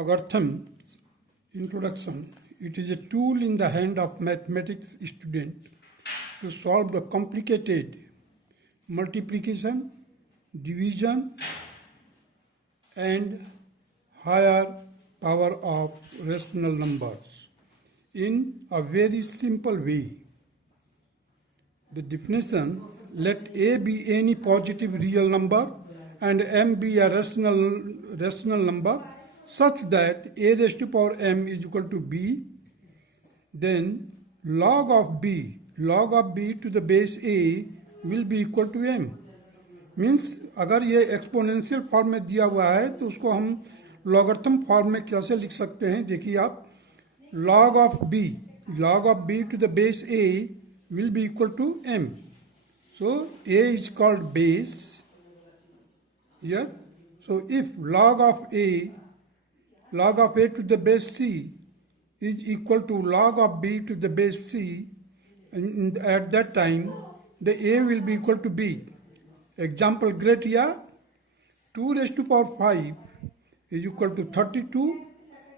Logarithm introduction. It is a tool in the hand of mathematics student to solve the complicated multiplication, division, and higher power of rational numbers in a very simple way. The definition: let A be any positive real number and m be a rational number such that a raised to power m is equal to b, then log of b to the base a will be equal to m. Means अगर ये exponential form में दिया हुआ है तो उसको हम logarithm form में कैसे लिख सकते हैं? देखिए आप, log of b to the base a will be equal to m. So a is called base here. So if log of a to the base c is equal to log of b to the base c, and at that time the a will be equal to b. Example great here, 2 raised to power 5 is equal to 32.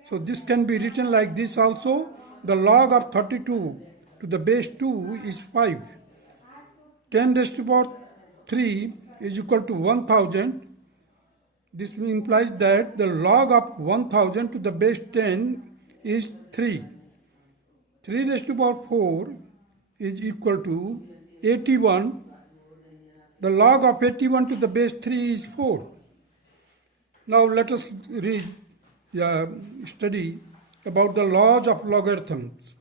So this can be written like this also. The log of 32 to the base 2 is 5. 10 raised to power 3 is equal to 1000. This implies that the log of 1000 to the base 10 is 3. 3 raised to power 4 is equal to 81. The log of 81 to the base 3 is 4. Now let us study about the laws of logarithms.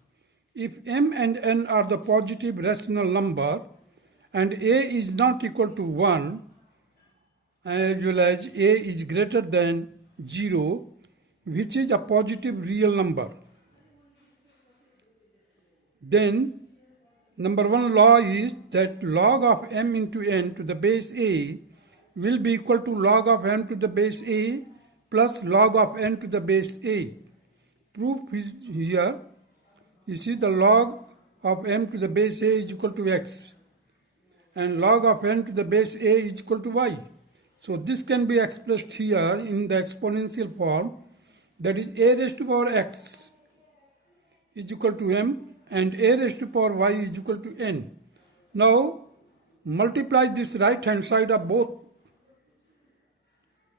If m and n are the positive rational number and a is not equal to 1, as well as a is greater than 0, which is a positive real number, then number one law is that log of m into n to the base a will be equal to log of m to the base a plus log of n to the base a. Proof is here. You see, the log of m to the base a is equal to x and log of n to the base a is equal to y. So this can be expressed here in the exponential form, that is a raised to power x is equal to m and a raised to power y is equal to n. Now multiply this right hand side of both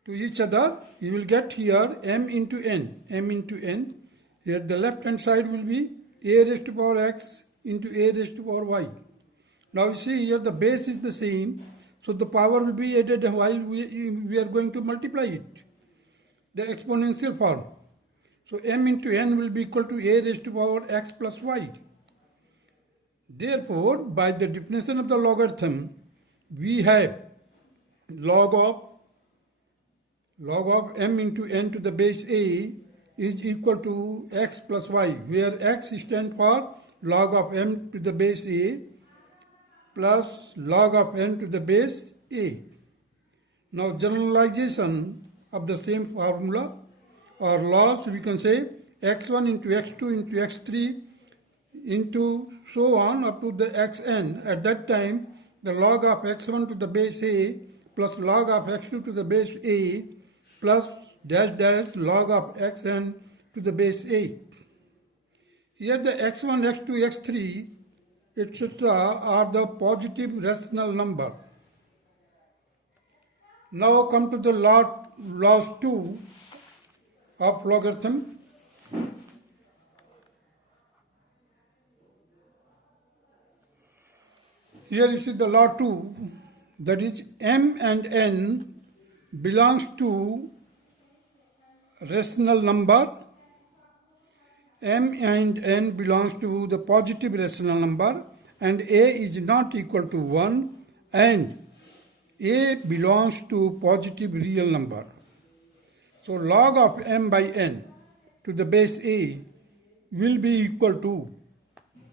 to each other, you will get here m into n. Here the left hand side will be a raised to power x into a raised to power y. Now you see here the base is the same, so the power will be added while we are going to multiply it, the exponential form. So m into n will be equal to a raised to power x plus y. Therefore, by the definition of the logarithm, we have log of m into n to the base a is equal to x plus y, where x stands for log of m to the base a plus log of n to the base a. Now generalization of the same formula or laws, we can say x1 into x2 into x3 into so on up to the xn. At that time, the log of x1 to the base a plus log of x2 to the base a plus dash dash log of xn to the base a. Here the x1, x2, x3, etc. are the positive rational number. Now come to the laws 2 of logarithm. Here you see the law 2, that is m and n belongs to rational number. M and n belongs to the positive rational number and a is not equal to 1 and a belongs to positive real number. So log of m by n to the base a will be equal to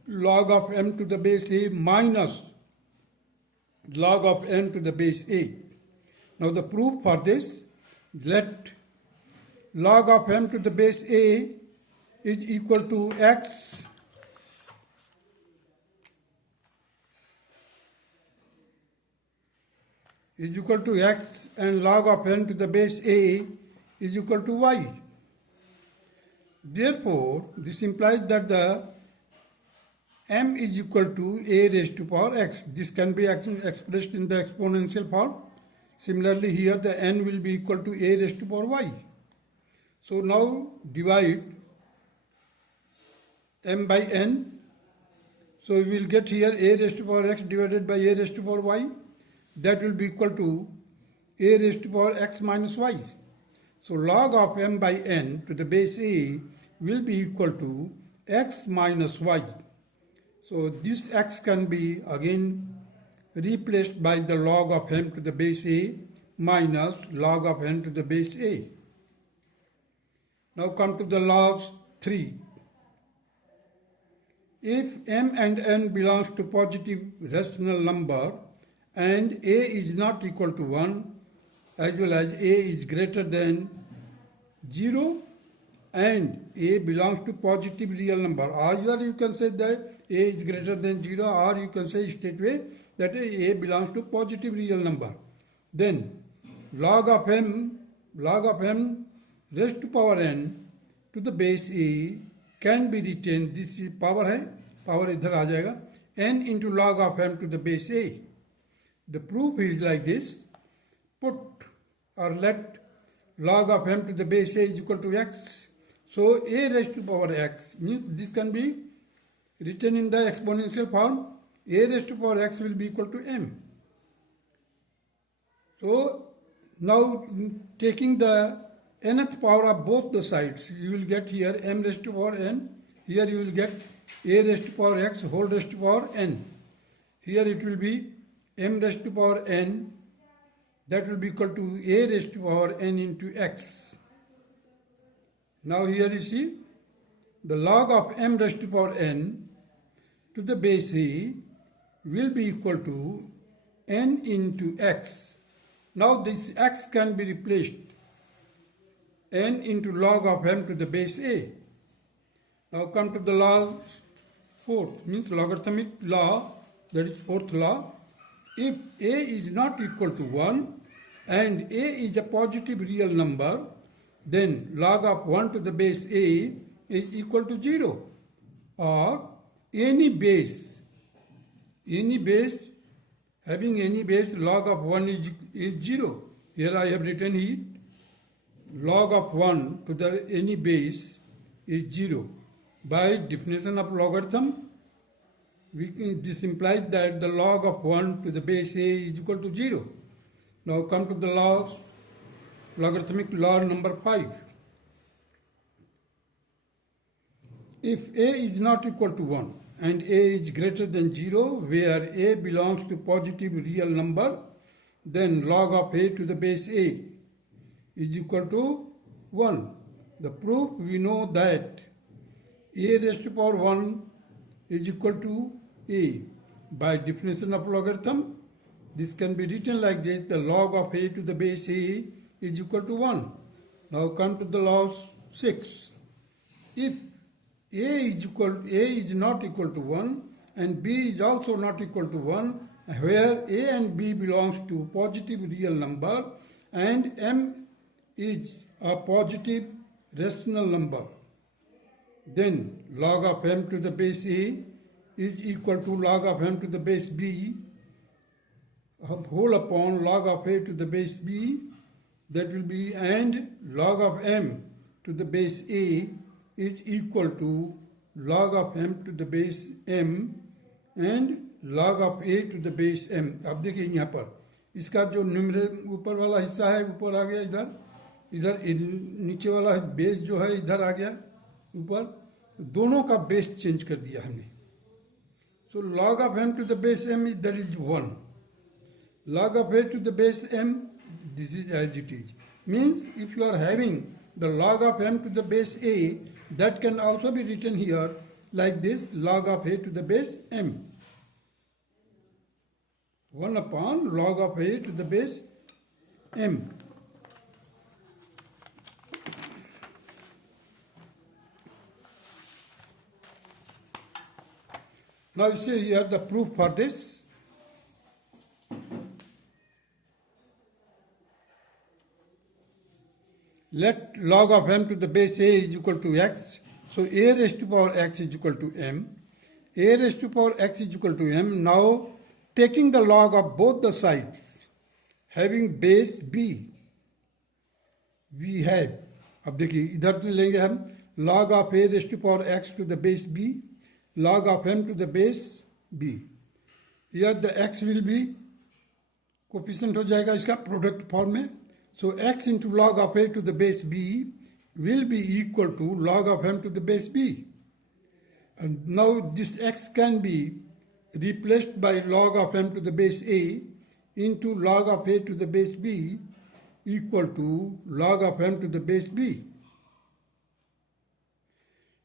log of m to the base a minus log of n to the base a. Now the proof for this, let log of m to the base a is equal to x and log of n to the base a is equal to y. Therefore, this implies that the m is equal to a raised to power x. This can be expressed in the exponential form. Similarly, here the n will be equal to a raised to power y. So now divide m by n. So we will get here a raised to power x divided by a raised to power y. That will be equal to a raised to power x minus y. So log of m by n to the base a will be equal to x minus y. So this x can be again replaced by the log of m to the base a minus log of n to the base a. Now come to the last 3. If m and n belongs to positive rational number and a is not equal to 1 as well as a is greater than 0 and a belongs to positive real number, either you can say that a is greater than 0 or you can say straightway that a belongs to positive real number, then log of m raised to power n to the base a can be retained. This power है, power इधर आ जाएगा, n into log of m to the base a. The proof is like this. Put or let log of m to the base a is equal to x. So a raised to power x means this can be written in the exponential form. A raised to power x will be equal to m. So now taking the nth power of both the sides, you will get here m raised to power n. Here you will get a raised to power x whole raised to power n. Here it will be m raised to power n, that will be equal to a raised to power n into x. Now here you see the log of m raised to power n to the base a will be equal to n into x. Now this x can be replaced, n into log of m to the base a. Now come to the law 4th, means logarithmic law, that is 4th law. If a is not equal to 1 and a is a positive real number, then log of 1 to the base a is equal to 0, or any base having any base log of 1 is 0. Here I have written here log of 1 to the any base is 0. By definition of logarithm, this implies that the log of 1 to the base a is equal to 0. Now come to the logarithmic law number 5. If a is not equal to 1 and a is greater than 0, where a belongs to positive real number, then log of a to the base a is equal to 1. The proof, we know that a raised to power 1 is equal to a. By definition of logarithm, this can be written like this: the log of a to the base a is equal to 1. Now come to the law 6. If a is not equal to 1 and b is also not equal to 1, where a and b belongs to positive real number and m is a positive rational number, then log of m to the base a is equal to log of m to the base b whole upon log of a to the base b, that will be, and log of m to the base a is equal to log of m to the base m and log of a to the base m. अब देखिए यहाँ पर इसका जो numerator ऊपर वाला हिस्सा है ऊपर आ गया, इधर नीचे वाला बेस जो है इधर आ गया ऊपर, दोनों का बेस चेंज कर दिया हमने. So log of m to the base m is, that is 1. Log of a to the base m, this is as it is. Means if you are having the log of m to the base a, that can also be written here like this: log of a to the base m. 1 upon log of a to the base m. Now you see here the proof for this. let log of m to the base a is equal to x. So a raised to power x is equal to m. A raised to power x is equal to m. Now taking the log of both the sides, having base b, we have, अब देखिए इधर तो लेंगे हम log of a raised to power x to the base b, log of m to the base b. Here the x will be coefficient हो जाएगा इसका product form में. So x into log of a to the base b will be equal to log of m to the base b. And now this x can be replaced by log of m to the base a into log of a to the base b equal to log of m to the base b.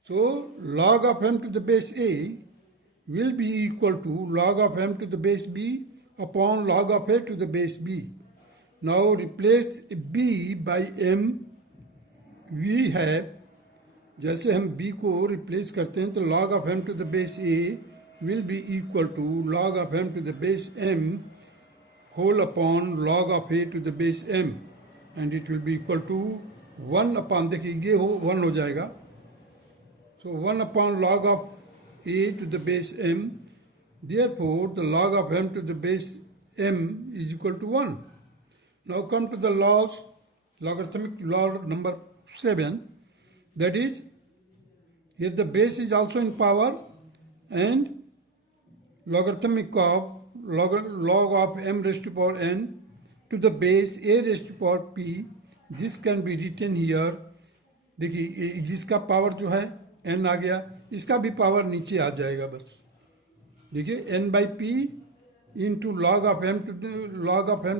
So log of m to the base a will be equal to log of m to the base b upon log of a to the base b. Now replace b by m. We have, जैसे हम b को replace करते हैं तो log of m to the base a will be equal to log of m to the base m whole upon log of a to the base m, and it will be equal to 1 upon, देखिए ये 1 हो जाएगा. So 1 upon log of a to the base m. Therefore, the log of m to the base m is equal to 1. Now come to the laws, logarithmic law number 7. That is, here the base is also in power, and logarithmic of log of m raised to power n to the base a raised to power p. This can be written here. देखिए जिसका power जो है n आ गया, इसका भी power नीचे आ जाएगा बस. देखिए n by p into log of m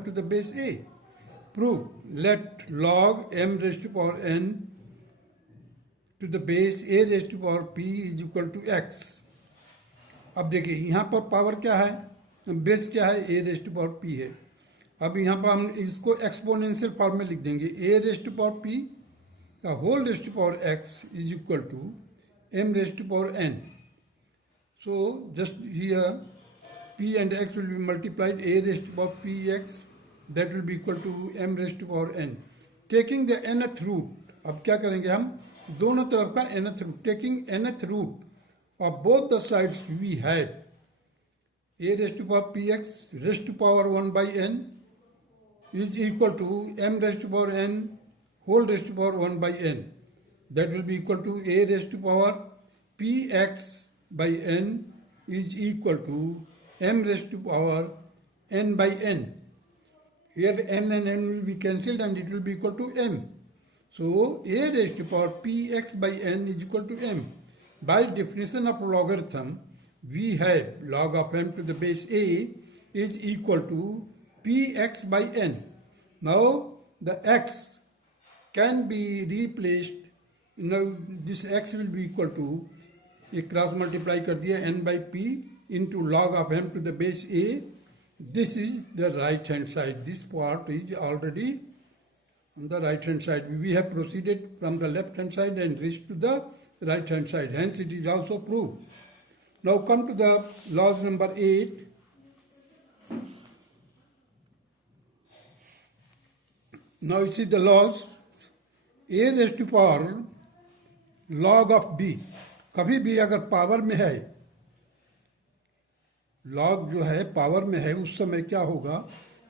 to the base a. Prove, let log m raised to power n to the base a raised to power p is equal to x. अब देखिए यहाँ पर power क्या है, base क्या है, a raised to power p है. अब यहाँ पर हम इसको एक्सपोनेंशियल फॉर्म में लिख देंगे. a raised to power p का whole raised to power x is equal to m raised to power n. So just here p and x will be multiplied, a raised to power px, that will be equal to m raised to power n. Taking the nth root, अब क्या करेंगे हम, दोनों तरफ का nth root, taking nth root of both the sides we have a raised to power px raised to power 1 by n is equal to m raised to power n whole raised to power 1 by n. That will be equal to a raised to power px by n is equal to m raised to power n by n. Here n and n will be cancelled and it will be equal to m. So a raised to power px by n is equal to m. By definition of logarithm, we have log of m to the base a is equal to px by n. Now the x can be replaced. Now this x will be equal to, एक cross multiply कर दिया n by p into log of m to the base a. This is the right hand side. This part is already on the right hand side. We have proceeded from the left hand side and reached to the right hand side. Hence it is also proved. Now come to the laws number 8. Now you see the laws. A raised to power log of b. कभी भी अगर power में है, log जो है power में है, उस समय क्या होगा,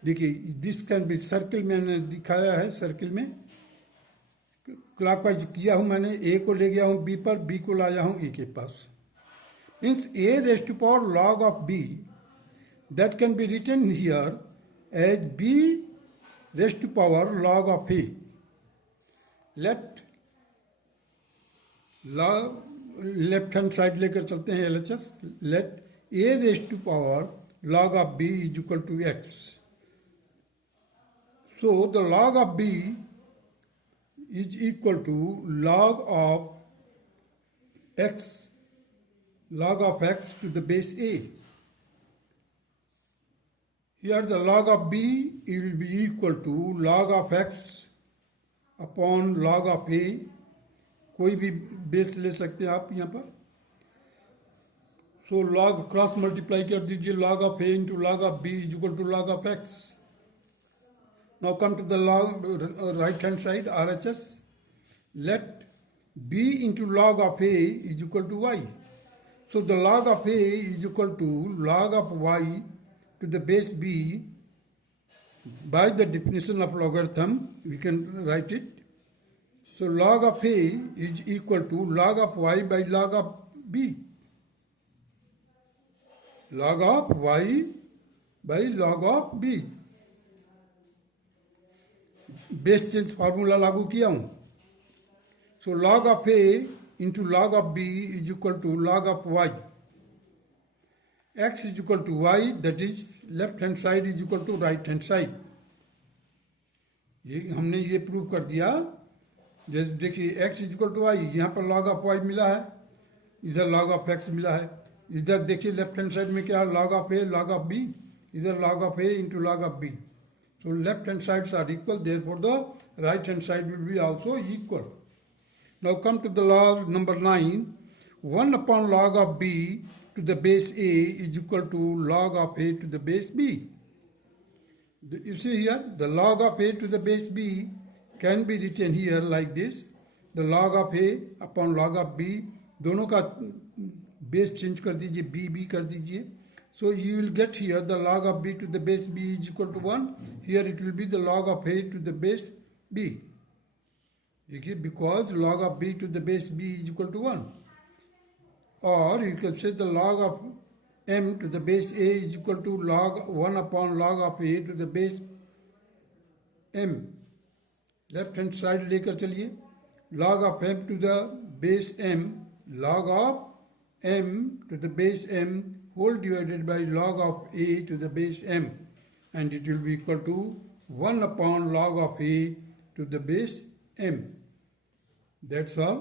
देखिए दिस कैन बी, सर्किल मैंने दिखाया है, सर्किल में क्लॉकवाइज किया हूं मैंने, ए को ले गया हूं बी पर, बी को लाया हूं ए के पास. Means a raise to power log of b, that can be written here as b raise to power log of a. Let log left hand side लेकर चलते हैं LHS. Let a raised to power log of b is equal to x. So the log of b is equal to log of x to the base a. Here the log of b will be equal to log of x upon log of a. कोई भी base ले सकते हैं आप यहाँ पर. So log cross multiply कर दीजिए, log of a into log of b is equal to log of x. Now come to the log right hand side, RHS. Let b into log of a is equal to y. So the log of a is equal to log of y to the base b. By the definition of logarithm, we can write it. So log of a is equal to log of y by log of b. Log of y by log of b. Base change formula लागू किया हूं. So log of A into log of B is equal to log of Y. X is equal to Y, that is left hand side is equal to right hand side. ये हमने ये prove कर दिया. जैसे देखिए X is equal to Y, यहाँ पर log of Y मिला है, इधर लॉग ऑफ एक्स मिला है. इधर देखिए लेफ्ट हैंड साइड में क्या है, log of A log of B. इधर log of a into log of b. So left hand sides are equal, therefore the right hand side will be also equal. Now come to the log number 9. 1 upon log of b to the base a is equal to log of a to the base b. You see here, the log of a to the base b can be written here like this. The log of a upon log of b, दोनों का base change कर दीजिए, b कर दीजिए. So you will get here the log of b to the base b is equal to 1. Here it will be the log of a to the base b. देखिए, because log of b to the base b is equal to 1. Or you can say the log of m to the base a is equal to log 1 upon log of a to the base m. Left hand side लेकर चलिए. Log of m to the base m, log of m to the base m whole divided by log of a to the base m, and it will be equal to 1 upon log of a to the base m. That's all.